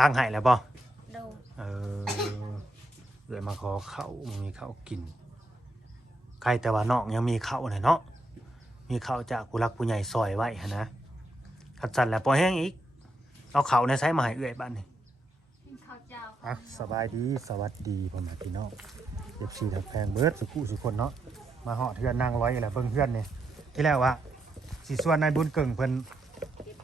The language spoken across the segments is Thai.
ตั้งให้แล้วบ่โดนเออเลยมาขอข้าวมันมีข้าวกิน ใครแต่ว่าน้องยังมีข้าวน่ะเนาะ มีข้าวจากผู้รักผู้ใหญ่ซอยไว้หั้นนะขัดสันแล้วปล่อยแห้งอีก เอาข้าวในไซมาให้เอื้อยบ้านนี่ข้าวเจ้าอะสบายดีสวัสดีพ่อแม่พี่น้องเจ็บสีถักแพงเบิร์ดสุขุสุคนเนาะ มาเหาะเทือนนางร้อยอะไรเบิ่งเพื่อนนี่ที่แรกว่าสีส่วนนายบุญเก่งเพิ่น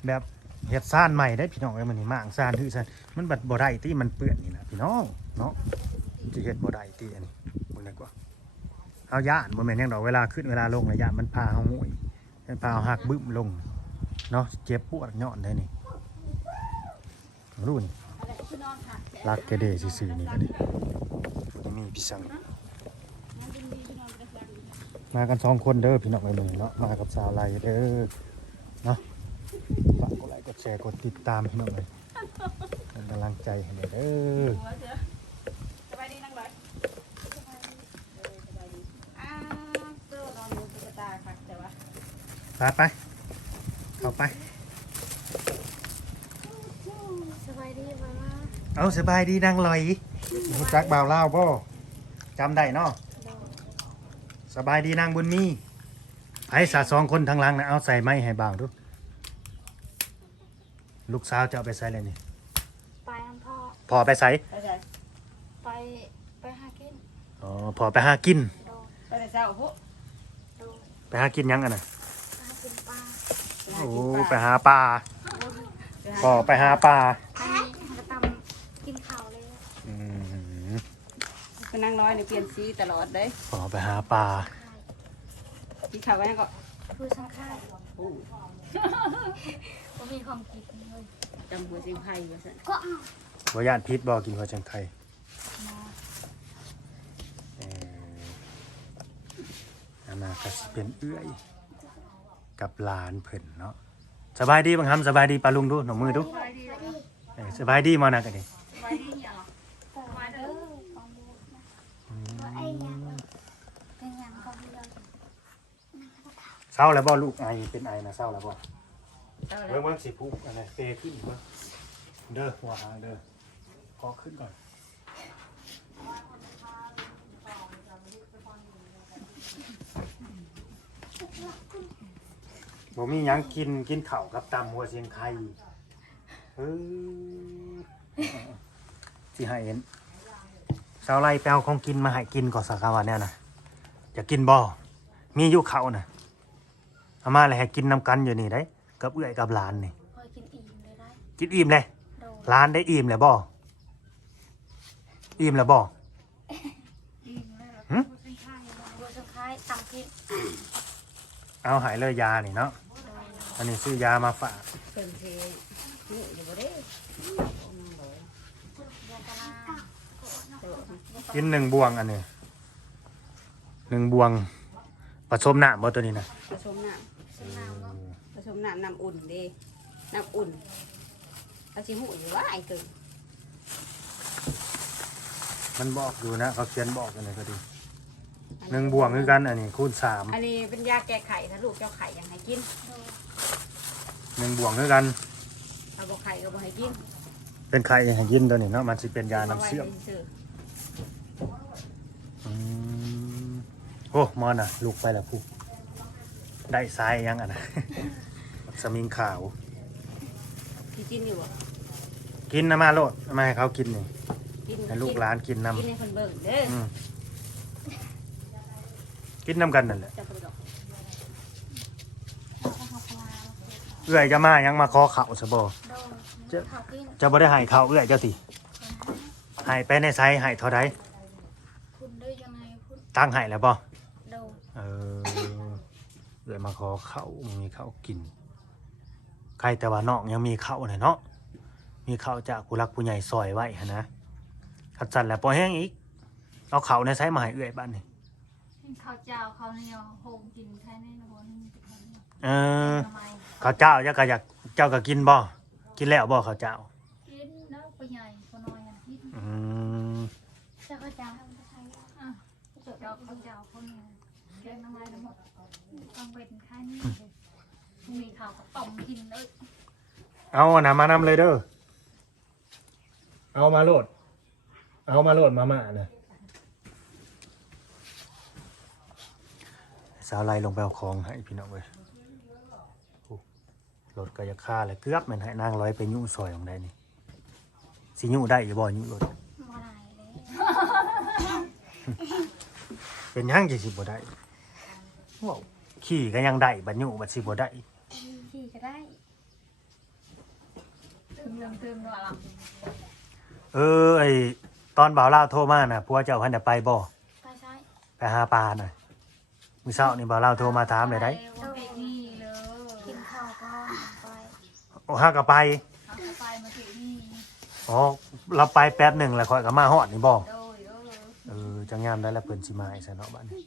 แบบ เฮ็ดซ่านใหม่ได้พี่น้องเอ้ยมันนี่มางซ่านถือซ่านมันบัดบ่ได้ที่มันเปื้อนนี่นะพี่น้องเนาะสิเฮ็ดบ่ได้ที่อันนี้เบิ่งดีกว่าเอาย่านบ่แม่นยังดอกเวลาขึ้นเวลาลงระยะมันพาเฮาหวยมันพาเฮาหักบึ้มลงเนาะเจ็บปวดย้อนได้นี่รู้นี่รักแกเดซื่อๆนี่ก็ดิบ่มีพี่สังมากันสองคนเด้อพี่น้องเอ้ยมื้อนี้เนาะมากับสาวไลเด้อเนาะฝากกดไลค์กด แชร์กดติดตามพี่น้องเลยเป็นกำลังใจให้เด้อสบายดีนั่งร้อยอ้าวเสื้อนอนอยู่ตุ๊กตาค่ะแต่ว่าไปไปเข้าไป สบายดีมาม่าเอาสบายดีนางลอยรู้จักบ่าวเล่าวบ่จำได้เนาะโดนสบายดีนางบุญมีไผสาสองคนทางหลังนะเอาใส่ไม้ให้บ่าวดู ลูกสาวจะเอาไปใส่เลยนี่ไปน้ำพ่อพอไปใส่ไปใส่ไปไปหากินอ๋อพอไปหากิน โดนไปใส่เช้าพวกโดนไปหากินหยังกันน่ะไปหากินปลาโอ้ไปหาปลาพอไปหาปลาอันนี้ก็ตำกินข้าวเลยอืมเป็นนางน้อยเนี่ยเปลี่ยนสีตลอดเลยพอไปหาปลาสีขาวไว้ก็คือสังขารโอ้ผมมีความคิด เลยจำหัวสิงไผ่ว่าสั่นก็เอาบ่ย่านพิษบ่กินหัวจังไทยมาเอ่ออันน่ะก็สิเป็นเอื้อย กับหลานเพิ่นเนาะสบายดีบังคำสบายดีปลาลุงดูหนอมือดูเออสบายดีมานะกันดิสบายดีเนี่ยเหรอมาเด้อของบูดนะไอ้ยังเป็นยังก็เพื่อนเศร้าแล้วบ่ลูกไอเป็นไอนะเศร้าแล้วบ่ เจ้าแล้เบิ่วงเบิ่งสิพุอันไหนเปขึ้นเบิ่งเด้อหัวหางเด้อขอขึ้นก่อนบ่มีหยังกินกินเข้าวกับตำหัวเสียงไข่เออสิให้เห็นสาวไล่แปลวของกินมาให้กินก่อนสักวันเนี่ยนะจะกินบ่มีอยู่เขาน่ะเอามาเลยให้กินน้ำกันอยู่นี่ได้ กับเอื้อยกับหลานนี่คอยกินอิ่มเลยได้กินอิ่มเลยโดนหลานได้อิ่มแล้วบ่อิ่มแล้วบ่อิ่มเลยหึ บัวสังขารตังกินเอาหายเลยยานี่เนาะโดนอันนี้ซื้อยามาฝากเป็นเทนี่อยู่บ่ได้เดือนตารางกินหนึ่งบวงอันนี้หนึ่งบวงผสมน้ำบ่ตัวนี้นะผสมน้สนามเนาะำผ สมน้ำน้ำอุ่นเด้น้ำอุ่นเอาสิหูอยู่ว่าไอ้เกิงมันบอกอยู่นะเขาเขียนบอกกันเลยก็ดีหนึ่งบวงคือกันอันนี้คูณสามอันนี้เป็นยาแก้ไขถ้าลูกเจ้าไข่ยังให้กินโดนหนึ่งบวงคือกันถ้าบ่ไข่ก็บ่ให้กินเป็นไข่ให้กินตัวนี้เนาะมันสิเป็นยาน้ำเสื่อมาไว้ซื่ออืมโอ้มอน่ะลูกไปแล้วผู้ได้ทรายยังอะนะ สมิงขาวๆที่กินอยู่บ่กินนะมาโลดเอามาให้เขากินนี่กินให้ลูกหลานกินน้กินให้คนเบิ่งเด้อำอืมกินน้ำกันนั่นแหละจะไปดอกข้าวพลาเอื้อยจะมายังมาขอข้าวซะบ่โดนข้าวกินจะบ่ได้ให้ข้าวเอื้อยเจ้าติให้ไปในไซให้เท่าใดคุณได้ยังไงคุณตั้งให้แล้วบ่ โดนเออเอื้อยมาขอข้าวมึงมีข้าวกิน ใครแต่ว่าน้องยังมีข้าวน่ะเนาะมีข้าวจากผู้รักผู้ใหญ่ซอยไว้หั้นนะขัดสันแล้วปล่อยแห้งอีกเอาข้าวในไซมาให้เอื้อยบ้านนี่ข้าวเจ้าข้าวเหนียวโฮมกินแค่นี้นะบนเออทำไมข้าวเจ้าเจ้าก็อยากเจ้าก็กินบ่กินแล้วบ่ข้าวเจ้ากินเนาะปใหญ่ปน้อยอะกินอืมเจ้าข้าวเจ้าอะเจ้าข้าวเจ้าคนนี้เลี้ยงน้ำลายน้ำหมดต้องเป็นแค่นี้ มีข้าวกับต้มกินเลยเอาอันนะมานำเลยเด้อ เอามาโหลด เอามาโหลดมาม่านะสาวไล่ลงไปเอาของให้พี่น้องเว้ยโอ้รถก็จะฆ่าเลยเกือบแมันให้นางร้อยไปยุ่งซอยของได้นี่สิยุ่งได้อย่าบ่ยุ่งรถบ่ได้เลยเป็นหยังจะสิบ่ได้ว้าวขี่ก็ยังได้บัดยุ่งบัดสิบ่ได้ขี่ก็ ได้ตึมเรื่องตึมด้วยล่ะเออไอตอนบ่าวเล่าวโทรมาน่ะผัวเจ้าพันจะไปบ่ไปใช้ไปหาปลาหน่อยมื้อเช้านี่บ่าวเล่าวโทรมาถามเลยได้เอาไปนี่เลยกินข้าวก่อนไปโอ้ฮาก็ไปเอาไปมาถึงนี่อ๋อเราไปแป๊บหนึ่งแล้วค่อยก็มาฮอดนี่บ่โดยเออ เออจังงามได้แล้วเพิ่นสิมาให้ซะเนาะบัดนี้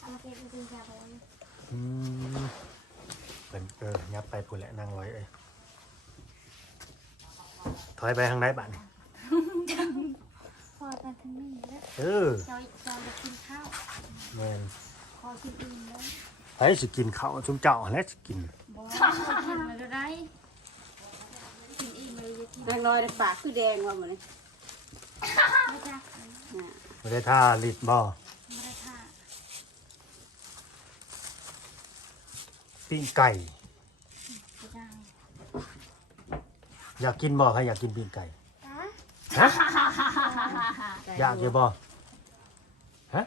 เอาไปกินกินยาไป อืม เพิ่นเออยับไปพุ่นแหละนั่งร้อยเอ้ยถอยไปทางไหนบัดนี้พอไปถึงนี่แล้วเออเราเราจะกินข้าวแม่นพอกินอิ่มแล้วไผสิกินข้าวชุมเจ้าแล้วสิกินบ่กินมาจะได้กินอิ่มเลยจะกินนางลอยปากคือแดงว่าหมดเลยไม่จ้ะบ่ได้ท่าลิดบ่ ไม่ได้ท่า ปิ้งไก่ไม่ได้อยากกินบ่ใครอยากกินปิ้งไก่จ้ะฮะอยากอยู่บ่ฮะ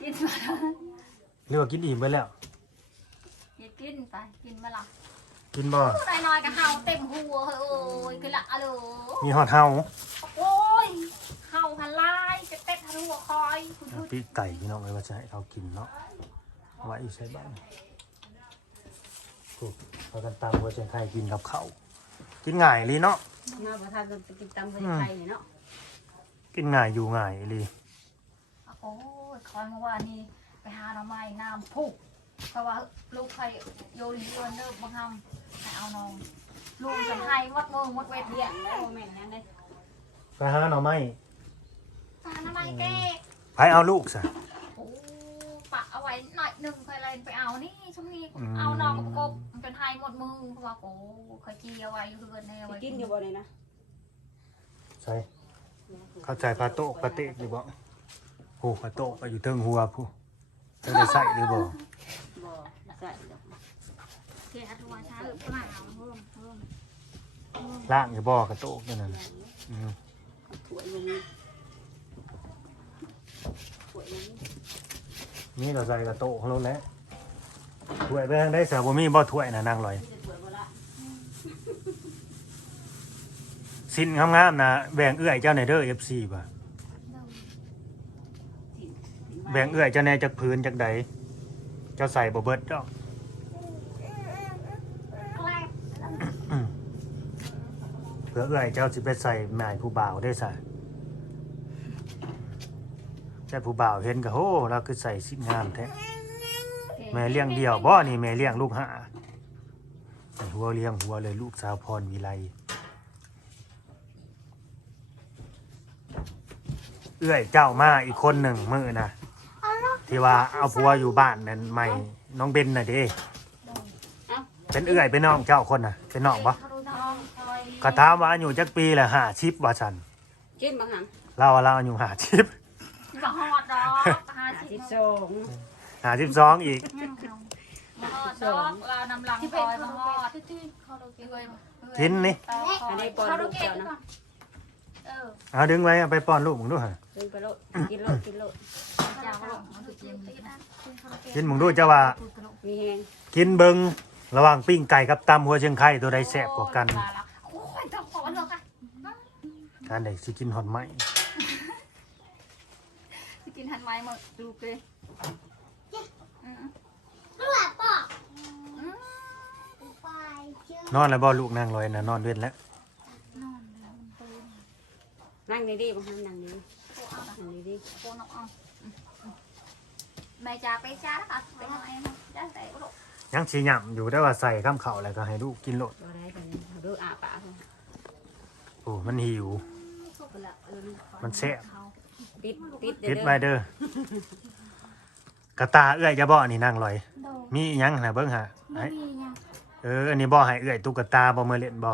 กินมาหรือว่ากินอิ่มไปแล้วอย่ากินไปกินมาละกินบ่นายน้อยกับเฮาเต็มหัวเฮ้ยโอ้ยคือละอะโหลมีฮอดเฮาโอ้ยเฮาหันลายจะเต็มหัวคอยคุณพูดปิ้งไก่พี่น้องเลยว่าจะให้เขากินเนาะเอา ไว้ใช้บ้านถูกเรากันตามหัวใจไข่กินกับข้าวกินง่ายเลยเนาะมาประทานจะกินตำไปไทยเนาะกินง่ายอยู่ง่ายเลยโอ้ยคอยเมื่อวานนี้ไปหาหน่อไม้น้ำพุกเพราะว่าลูกใครโยนโยนเนิบบังคับให้เอาน้องลูกจะให้วัดมือวัดเวทเลี้ยงแล้วแม่นนั่นเลยไปหาหน่อไม้หาหน่อไม้แก้ไปเอาลูกซะโอ้ปะเอา ไว้หน่อยหนึ่งไปอะไรไปเอานี่ช่วงนี้เอาน้องกับกบมันเป็นไทยหมดมือเพราะว่าโอ้เคยจีเอาไว้อยู่เพื่อนในเอาไว้กินอยู่บ่เลยนะใช่เข้าใจพาโตะพาเตะอยู่บ่โอ้พาโตะก็อยู่เทิงหัวผู้เทิงได้ใส่หรือบ่บ่ใส่ดอกเสียทัวช้าหรือเปล่าเพิ่มเพิ่มล่างอยู่บ่กระโตกนั่นน่ะอืมถั่วลงนี่ถั่วลง นี่เราใส่กระโตของเราแล้วถ้วยไปทางได้สาบ่มีบ่ถ้วยนะนางลอย สินงามๆนะแบ่งเอื้อยเจ้าในเด้อ FC ป่ะแบ่งเอื้อยเจ้าในจากพื้นจากใดเจ้าใส่บ่เบิดดอกเพื่อเอื้อยเจ้าสิไปใส่หมายผู้บ่าวได้ซะ แต่ผู้บ่าวเห็นก็โหเราคือใส่สิ้นงามแท้แม่เลี้ยงเดี่ยวบ่นี่แม่เลี้ยงลูกหาใส่หัวเลี้ยงหัวเลยลูกสาวพรวิไลเอื้อยเจ้ามาอีกคนหนึ่งมือนะที่ว่าเอาผัวอยู่บ้านนั่นใหม่น้องเบนน่ะเด้เป็นเอื้อยเป็นน้องเจ้าคนน่ะเป็นน้องปะเขาดูน้องคอยก็ถามว่าอายุจักปีแหละห้าชิปว่าฉันกินบางหันเราว่าเราอายุห้าชิป มาฮอดดอกห้าอาสิทิบตย์โมสองห้าสิบสองอีกมาฮอดดอกเรานำลังคอยมาฮอดเขาดูกินเลยกินนี่อันนี้ปอนเขาดูลูกเก็เจ้าบนะเออเอาดึงไว้เอาไปป้อนลูกมึงด้วยฮะกินไปโลดกินโลดกินโลดเจ้าเขาลงมันถูกเจียมดีนะกินมึงด้วยเจ้าว่า มีแหงกินเบิงระหว่างปิ้งไก่กับตำหัวเชียงไข่ตัวใดแซ่บกว่ากันโอ้ยต้องขอเลิกค่ะการใดสิกินหอนไหมจะกิ นหันไม้หมดดูเลยนอนแล้วบ่ลูกนางลอยนะนอนเว้นแล้วนอนแล้วมันตื่นนั่งดีๆบางหันนั่งดีโอ้เอาละนั่งดีโอ้น้องเอาแม่จ๋าไปจ้าค่ะไปทำไมนะจ้าแต่ลูกยังชีหย่ำอยู่ได้ว่าใส่ข้ามเข่าวแล้วก็ให้ลูกกินโลดๆบ่ได้กันดูอาปากโอ้มันหิว มันแซ่บ ติดติดติดไว้เด้อกระตาเอื้อยจะบ่นี่นั่งลอย โดมีอิหยังนะเบิ่งหาไม่ไอ้มียังเอออันนี้บ่ให้เอื้อยตุ๊กตาบ่มาเล่นบ่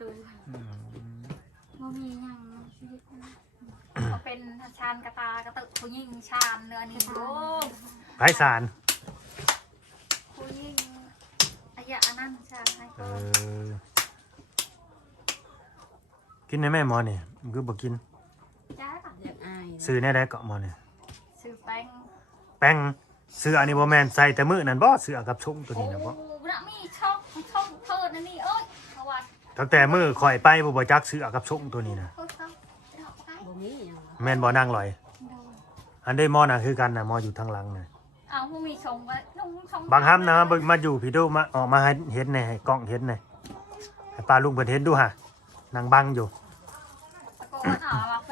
ดูอืมว่ามีหยังชีวิตนะเขาเป็นชานกระตากระตึกผู้หญิงชานเนื้อนี่โอ้ไผสารผู้หญิงอายะอันนั้นชานให้เอก็อกินได้แม่หมอนี่มันคือบ่กิน ซื้อแน่ได้เกาะหมอนี่ซื้อแป้งแป้งเสื้ออันนี้บ่แม่นใส่แต่มื้อนั้นบ่เสื้อกับชงตัวโอ้นี้นะบ่ระมีช่องช่องเธอนั่นนี่เอ้ยเพราะว่าตั้งแต่มื้อข่อยไปบ่บ่จักเสื้อกับชงตัวนี้นะเขาเขาเราไปบ่มีหยังวะแม่นบ่นางลอยดูอันได้หมอน่ะคือกันน่ะหมออยู่ทางหลังน่ะเอาผู้มีชงก็นุ่งชงบางห้ามนะมามาอยู่พี่ดูมาออกมาให้เห็นหน่อยให้กล้องเห็นหน่อยให้ป้าลุงเพิ่นเห็นดูฮะนางบังอยู่ ตะโกนอ่าไปไห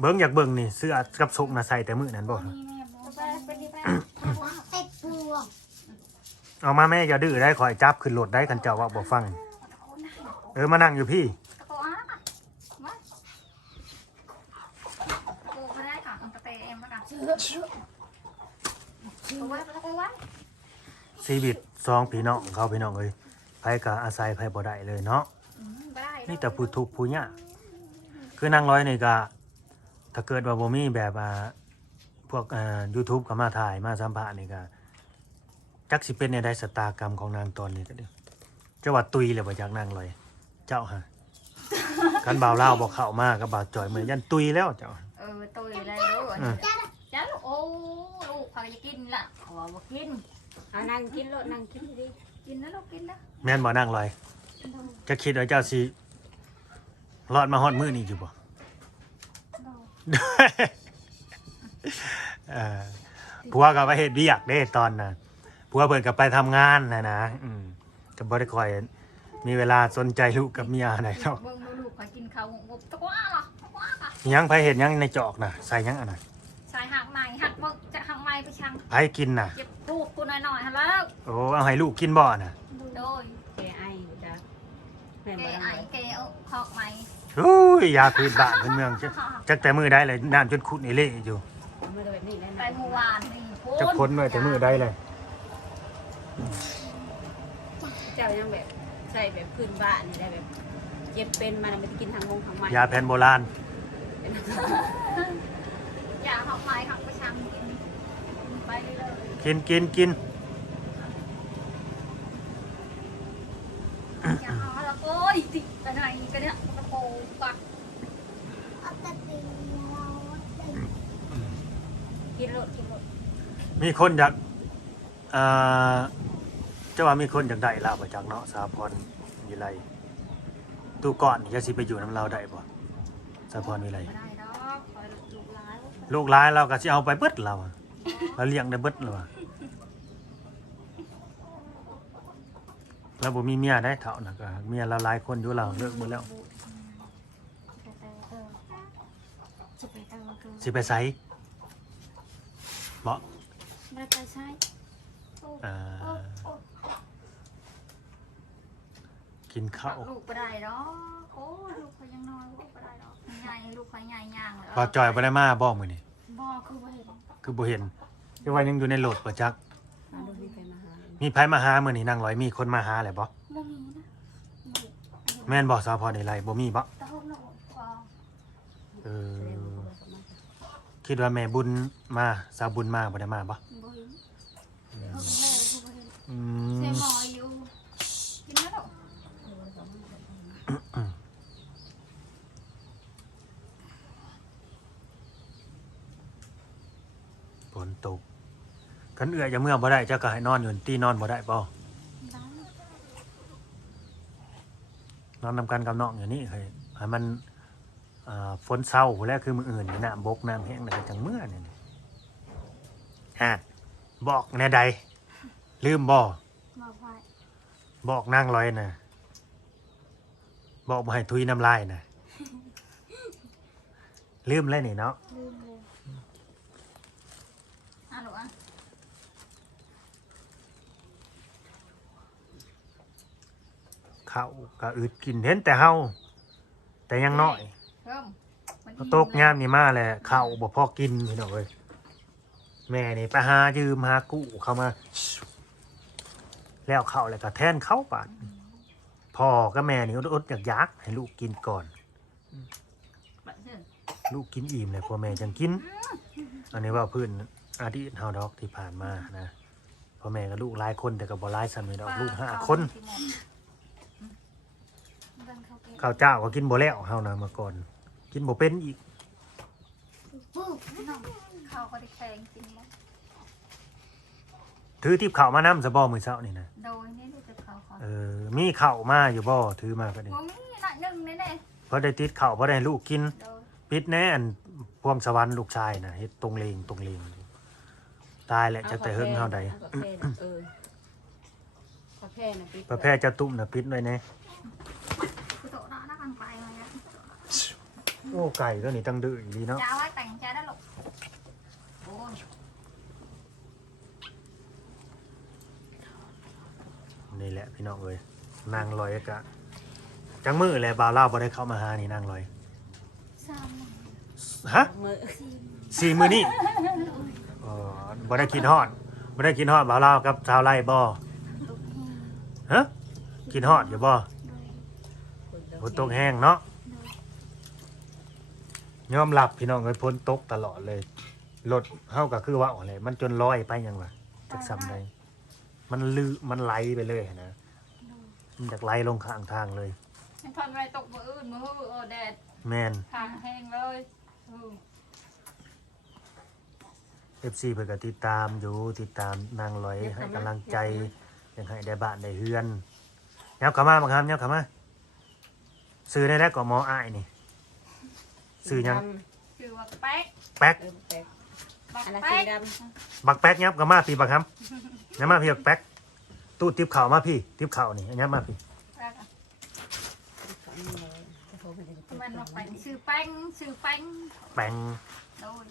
เบิ่งอยากเบิ่งนี่เสื้อกับชงน่ะใส่แต่มื้อนั้นบ่นี่แม่บอกไปเป็นนี่ไปว่าเต็กปวงเอามาแม่อย่าดื้อได้ขอยจับขึ้นรถได้คันเจ้าว่าบ่ฟังตะโกนได้เออมานั่งอยู่พี่ตะโกนอะมาตะโกนไม่ได้ค่ะมันตะเตเองแล้วกันเอาไว้เอาไว้ชีวิตสองพี่น้องเขาพี่น้องเอ้ยไผก็อาศัยไผบ่ได้เลยเนาะอืมไม่ได้นี่แต่ผู้ทุกข์ผู้ยากคือนางร้อยนี่ก็ ถ้าเกิดว่าบ่มีแบบอ่าพวกอ่า YouTube ก็มาถ่ายมาสัมภาษณ์นี่ก็จักสิเป็นในได้สตากรรมของนางตอนนี้ก็เด้อจะว่าตุยเลยบ่จากนางร้อยเจ้าฮะกันบ่าวเล่าวบอกเข้ามากับบ่าวจ่อยเหมือนยันตุยแล้วเจ้า เออตัวอะไรรู้อันนี้จ้าลูกโอ้ลูกพาจะกินละขอมากิน เอานั่งกินโลดนั่งกินดิกินนะลูกกินนะแม่นบ่นางร้อย จะคิดว่าเจ้าสิรอดมาฮอดมื้อนี้อยู่บ่ เออผัวก็ไปเฮ็ดเวียกเด้ตอนน่ะผัวเพิ่นก็ไปทำงานนะนะอืมก็บ่ได้ค่อยมีเวลาสนใจลูกกับเมียไหนเนาะเบิ่งดูลูกพากินข้าวงบตะโกนอะหรอตะโกนอะหยังไผเฮ็ดหยังในจอกน่ะใส่หยังอันน่ะชายหักใหม่หักเบิ่งจะหักใหม่ไปชังไผกินน่ะ เจ็บลูกกูหน่อยๆฮะแล้วโอ้เอาให้ลูกกินบ่น่ะ โดยแกไอบ่จ้ะแม่นเกบ่ไอได้เกเอาหอกใหม่ โอ้ยยาพื้นบ้านพื้นเมืองจักจักแต่มือได้เลยน้ำจนขุดนี่เละอยู่มือแบบนี้ได้ไปเมื่อวานนี่พูจักพ้นไว้แต่มือได้เลยเจ้ายังแบบใส่แบบพื้นบ้านนี่ได้แบบเจ็บเป็นมันไม่ได้กินทางมงทางมันยาแผนโบราณอย่าหอกใหม่หักไปชังกินไปเลยกินกินกินอย่าเอาละโอ้ยติไปไหนกันเนี่ยตะโกนกัด กินโลดกินโลด มีคนอยากอ่าเจ้าว่ามีคนอยากได้ลาบจากเนาะสาพรวิไลตู้ก่อนจะสิไปอยู่น้ำเราได้บ่สาพรวิไลไม่ได้ดอกคอยลูกร้ายลูกหลายเราก็สิเอาไปเบิดเราอะเราเลี้ยงได้เบิดเราอะเราบ่มีเมียได้เท่านะก็เมียเราหลายคนอยู่เราเลิกหมดแล้วจะไปเติมเกินสิไปไสบ่ไม่ ไปใช่อ่ากินข้าวลูกไปได้ดอกโอ้ลูกเขายังน้อยลูกไปได้ดอกใหญ่ลูกเขาใหญ่ย่างเลยบ่จอยบ่ได้มาบ่มื้อนี้บ่คือบ่เห็นคือบ่เห็นคือว่ายังอยู่ในโหลดบ่จัก มาดูมีใครมาหามีไผมาหามื้อนี้นางร้อยมีคนมาหาแหละบ่บ่มีนะแม่นบ่สาพรในไรบ่มีบ่ตะโกนลูกว่าเอแสดงอว่าเขามาคิดว่าแม่บุญมาสาวบุญมาบ่ได้มาบ่ บ่เห็นเออแม่คือบ่เห็น อืใช่มมออยู่กินแล้วดอฝนตกคันเอื้อยจะเมื่อบ่ได้เจ้าก็ให้นอนอยู่ที่นอนบ่ได้บ่ได้นอนนำกันกับน้องอย่างนี้ให้ให้มันอ่าฝนเศร้าพู้นแหล้วคือมื้ออื่นนี่น้ำบกน้ำแห้งแล้วก็จังเมื่อนี่ฮะบอกแน่ใด ลืมบ่มาไว้บอกนางร้อยน่ะ บอกบ่ให้ทุยน้ำลายน่ะ ลืมแล้วนี่เนาะลืมเลยอะลูกอะข้าวก็อึดกินเห็นแต่เฮาแต่ยังน้อยเพิ่มมันพอตกยามนี่มาแหละข้าวบ่พอกินพี่น้องเอ้ยแม่นี่ไปหายืมหากู้เข้ามา แล้วเข้าแล้วก็แทนเข้าปาดพ่อกับแม่นี่อดๆอยากๆให้ลูกกินก่อน บัดเด้อลูกกินอิ่มเลยพ่อแม่จังกิน อันนี้ว่าพื้นอดีตเฮาดอกที่ผ่านมานะพ่อแม่กับลูกหลายคนแต่ก็บ่หลายสามีดอกลูกห้าคนเบิ่งเขาเก็บข้าวเจ้าก็กินบ่แล้วเฮานะเมื่อก่อน กินบ่เป็นอีกปุ๊บน้องเขาก็ได้แข่งกินแล้ว ถือทิพข้าวมานํซะบ่มื้อเช้านี่นะโดยนี่ได้จะเขาเขาเออมีข้าวมาอยู่บ่ถือมาก็ได้บ่มีหน่อยหนึงแน่พอได้ติดข้าวพอได้ให้ลูกกิน ๆโดยปิดแน่อันพวงสวรรค์ลูกชายน่ะเฮ็ดตรงเลงตรงเลงตายแหละจักแต่เฮิงเฮาใดประเภทน่ะเออประเภทน่ะปิดประเภทจะตุ้มน่ะปิดไว้แน่คือโตะน้านักกันไปมาเนี่ยโอ้ไก่ตัวนี้ตั้งดื้ออีหลีเนาะจะเอาไว้แต่งใจได้หรอกโอ้ย นี่แหละ พี่น้องเอ้ยนางลอยกะจังมือแหละบ่าวเล่าวบ่ได้เข้ามาหานี่นางลอย สามหนึ่งฮะมือสี่มือนี่อ๋อบ่ได้กินฮอดบ่ได้กินฮอดบ่าวเล่าวกับชาวไร่บ่ลูกแห้งฮะกินฮอดอยู่บ่โดยฝนตกแห้งเนาะยอมรับพี่น้องเอ้ยฝนตกตลอดเลยรถเฮาก็คือว่าอะไรมันจนลอยไปหยังวะจักซ้ำใดมันลือมันไหลไปเลยนะ มันจากไหลลงข้างทางเลยมันพันไรตกมืออื่นมือเออแดดแมนทางแห้งเลยเออเอฟซีเพื่อก็ติดตามอยู่ติดตามนางลอยให้กำลังใจยังให้ได้บ้านได้เฮือนยับเข้ามาบังคับยับเข้ามาซื้อได้แล้วก็หมออ้ายนี่ซื้อหยังคือว่าแป๊กแป๊กเออแป๊กบักอันละแป๊สีกดบักแป๊กยับเข้ามาพี่บักครับยับมาพี่บักแป๊ก ตู้ติบเข่าวมาพี่ติบเข่าวนี่ยับมาพี่แป๊กอะำมันมาแป้งซื้อแป้งซื้อแป้งแปงโดย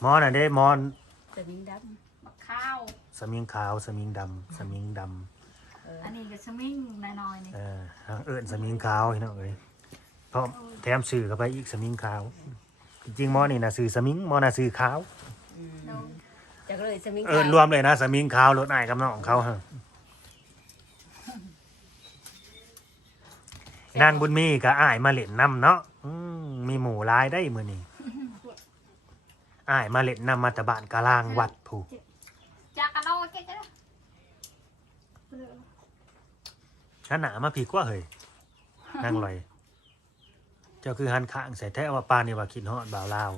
หมอน่ะเด้หมอนจะมีดบักข้าวำสมิงขาวสมิงดำสมิงดเอออันนี้ก็สมิงน้อยๆนี่ำเออทางเอิญสมิงขาวพี่น้องเอ้ยเพราะแถมสื่อเข้าไปอีกสมิงขาว จริงๆหมอนี่นะสื่อสมิงหมอน่ะสื่อขาวอืมโดยจากเลยจะมีเอิญรวมเลยนะสมิงขาวรถไอ้ายกับน้องของเขาฮะ นางบุญมีกับอ้ายมาเล่นน้ำเนาะอืมมีหมูลายได้มือนี่อ้ายมาเล่นน้ำมาแตะบานกะลางวัดผูกจากกันเอาไว้เก็บได้ชนะมาผีกว่าเฮ้ยนั่งลอย เจ้าคือหันข้างใส่แท้ว่าปานนี่ว่าคิดฮอดบ่าวลาว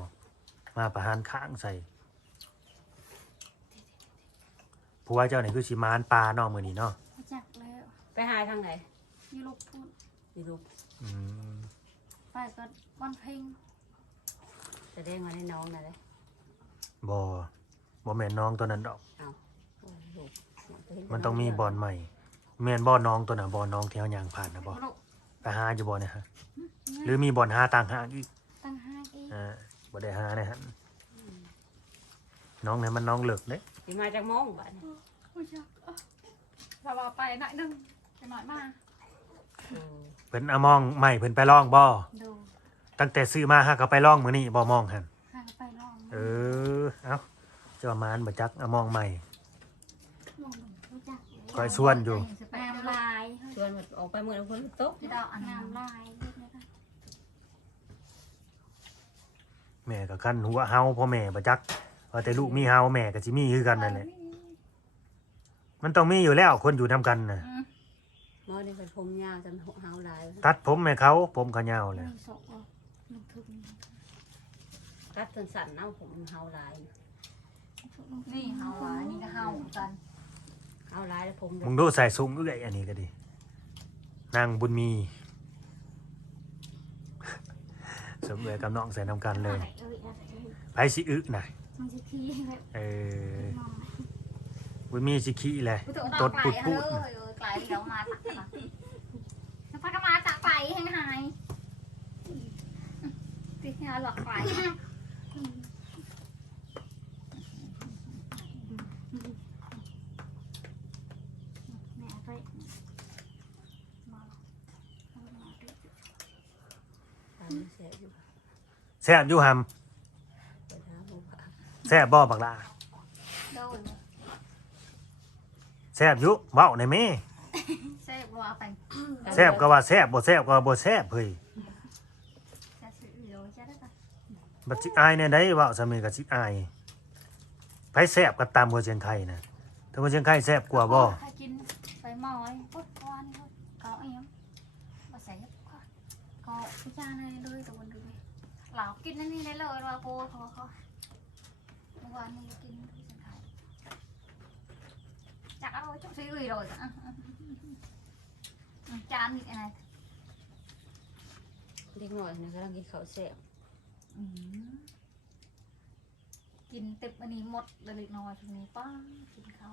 มาประหันข้างใส่ผัวเจ้านี่คือสิมานปลาเนาะมื้อนี้เนาะจากแล้วไปหาทางไหนยี่ลูกพูด มีรูปอืมไปก็วันเพ็งแสดงมาให้น้องนะเลยบ่บ่แม่นน้องตัวนั้นดอก โอ้ยรูปเห็มันต้องมีบอลใหม่แม่นบ่น้องตัวน่ะบ่น้องที่เฮาย่างผ่านนะบ่ลูกไปหาอยู่บ่เนี่ยฮะ หรือมีบอลหาต่างหากอีกตั้งห้าอีกอ่าบ่ได้หานะฮะน้องเนี่ยมันน้องเลิกเด้สิมาจากโมงบ้านยผู้ชายเราเอาไปหน่อยหนึงไปหน่อยมาโอ้ เพิ่นเอามองใหม่เพิ่นไปลองบ่ดูตั้งแต่ซื้อมาหาก็ไปลองมื้อนี้บ่มองหั่นหาไปลองเออเอาเจ้ามานบ่จักเอามองใหม่ลองรู้จักคอยส่วนอยู่น้ำลายชวนมันออกไปเมื่อวันฝนตกที่ดอกอันน้ำลายเล็กน้อยแม่ก็คันหัวเฮาพ่อแม่บ่จักว่าแต่ลูกมีเฮาแม่ก็สิมีคือกันนั่นแหละมันต้องมีอยู่แล้วคนอยู่นำกันน่ะอืมหมอ นี่เป็นผมยาวจนหาวลายตัดผมให้เขาผมก็ยาวแหไม่ละสกหรอกลงทุนตัดจนสั่นเอาผมหาวลายนี่เฮาหวานนี่ก็เฮากันหาวลายแล้วผมมึงดูใส่สูงเอื้อยอันนี้ก็ดี นางบุญมี สมเอื้อยกับน้องใส่นำกันเลยเอ้ยเอ้ยเอ้ยไผสิอึน่ะมันจะขี้แบบเออมองบุญมีสิขี้แหละกูถูกตตดดปุปุดดปุปุดดเออ ไกลเดี๋ยวมาตักกันนะสักพักก็มาจากไปให้หายติดงานหลอกไปแม่ไปมาตายเสียอยู่แซ่บอยู่หำไปหาหมูป่าแซ่บบ่บักลาโดนแซ่บอยู่เว้าในแม่ แซ่บว่าไปแซ่บก็ว่าแซ่บบ่แซ่บก็ว่าบ่แซ่บเฮ้ยจะซื้อโลจะได้ปะบัดสิอายแน่ได้เว้าซะมีก็สิอายไผแซ่บก็ตามหัวเชียงไข่น่ะถ้าหัวเชียงไข่แซ่บกว่าบ่ถ้ากินไปหมอยพุดวานพุดเขาเอ็มมาใส่ก็ก็พิจารณาเลยตัวบนดูเรากินนั่นนี่ได้เลยว่าโปเขาเขาเมื่อวานนี้กินที่สังขารจากเอาจุดซื้อเลยอะ จานนี่อะไรเด็กน้อยนะกำลังกินข้าวแซ่บอืมกินเต็มอันนี้หมดเลยเล็กน้อยทีนี้ป้ากินเขา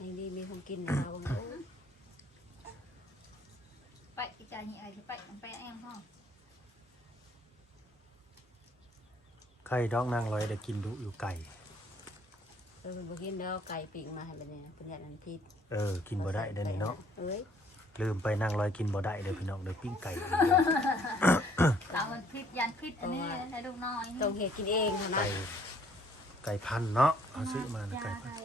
ยังดีมีของกินนะคะบางคนไปอีจานนี้อะไรไปไปแอมห้องไข่ดอกนางลอยได้กินดุอยู่ไก่ เออเป็นบ่กินแล้วไก่ปิ้งมาให้เป็นเนี่ยเป็นอย่างนั้นพิษเออ กินบ่ได้เด้อนี่เนาะ เอ้ย ลืมไปนางลอยกินบ่ได้เด้อพี่น้องเด้อปิ้งไก่เรามันพิษยันพิษอันนี้ให้ลูกน้อยต้องเฮ็ดกินเองเท่านั้ไก่นไก่พันธุ์เนาะเอาซื้อมานะไก่พันธุ์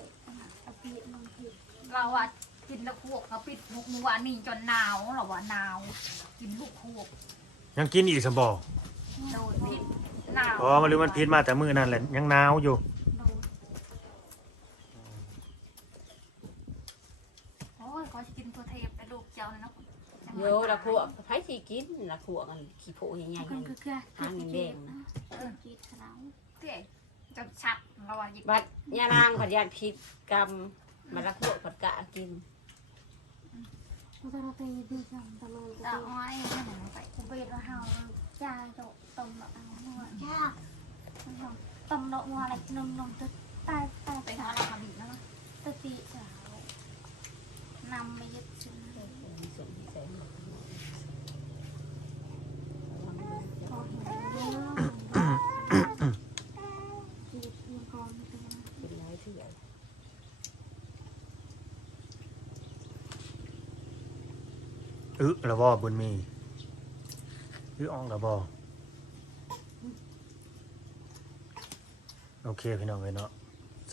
เราอะกินลูกขวกเราปิดมุกเมื่อวานนี้จนหนาวเราว่าหนาว กินลูกขวกยังกินอีกสมบ่โดนพิษหนาวอ๋อมันลืมมันพิษมาแต่มื้อนั่นแหละยังหนาวอยู่ โดนโอ้ยขอจะกินตัวเทปไปลูกเจ้าเลยนะ โยละขวกไผสิกินละขวกกันขี้โพใหญ่ๆคืนั่อนคือคือทางแดงๆนะเออกินขนมเจ๊จนชักเราอะหยิบบัดยานางผัดยานพิษกรรมมาละขวกผัดกะกินเราไปดูกันตลอดเราอ้อยให้หนูไปกูเบ็ดว่าเฮาจ้าโตต้มแบบอะไรนู่นจ้าต้มดอกบัวอะไรนมนมตึ๊ดตายตายไปหาเราทำอีกแล้วตะตีสาวนำไม่ยึดซื้อ อึระบอบนมีอึอ่องระบอโอเคพี่น้องเลยเนาะ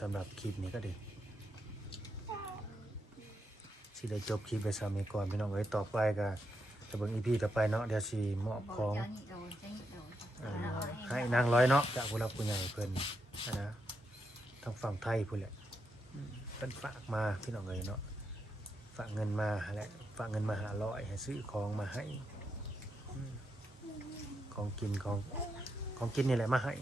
สำหรับคลิปนี้ก็ดี สิได้จบคลิปไปสามีก่อนพี่น้องเอ้ยต่อไปก็จะเบิ่งอีพีต่อไปเนาะเดี๋ยวสิมอบของจะนี่โดนจะนี่โดนเอ่อให้นางร้อยเนาะจากผู้รับผู้ใหญ่เพิ่นนะนะทางฝั่งไทยพุ่นแหละอืมเพิ่นฝากมาพี่น้องเอ้ยเนาะฝากเงินมาแหละฝากเงินมาหาร้อยให้ซื้อของมาให้อืมของกินของของกินนี่แหละมาให้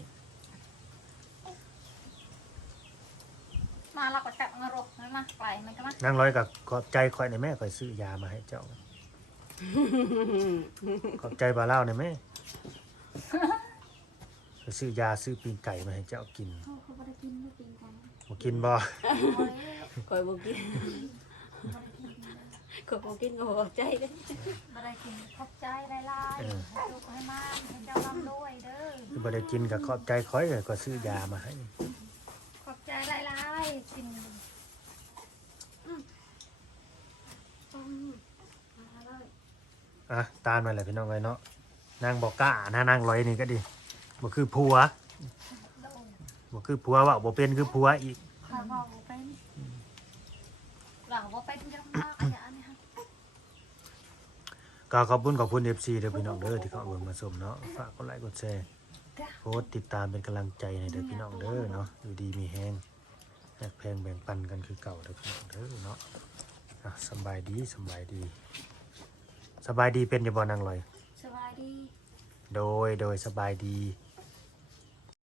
มาเราก็จับงรกมันมาไกลมันก็มา นางร้อยกับขอบใจคอยในแม่คอยซื้อยามาให้เจ้า ขอบใจบาเล่าในอยแม่ไปซื้อยาซื้อปีนไก่มาให้เจ้ากินเขาเขาไม่ได้กินไม่กินกันบ่กินบ่คอยบ่กินคอยบ่กินก็บ่ใจเด้ไม่ได้กินขอบใจไล่ๆให้ลูกให้มากให้เจ้าร่ำด้วยเด้อ คือบ่ได้กินกับขอบใจคอยก็ซื้อยามาให้ขอบใจไล่ๆ กินอืมอะตามมาแหละพี่น้องเลยเนาะนางบอกกล้านะนางร้อยนี่ก็ดีบ่คือผัวโดนบ่คือผัวว่าบ่เป็นคือผัวอีกขอบอกว่าเป็นเราว่เป็นเยอะมากอาจารย์เนี่ยค่ะก็ขอบคุณขอบคุณ FC เด้อพี่น้องเด้อที่เขาเอาเบิ่งมาชมเนาะฝากกดไลค์กดแชร์โพสต์ติดตามเป็นกำลังใจให้เด้อพี่น้องเด้อเนาะอยู่ดีมีแฮง แลกแพงแบ่งปันกันคือเก่าเด้อพี่น้องเด้อเนาะอะสำบายดีสำบายดีสบายดีเป็นอยู่บ่นางลอย สบายดี โดยโดยสบายดี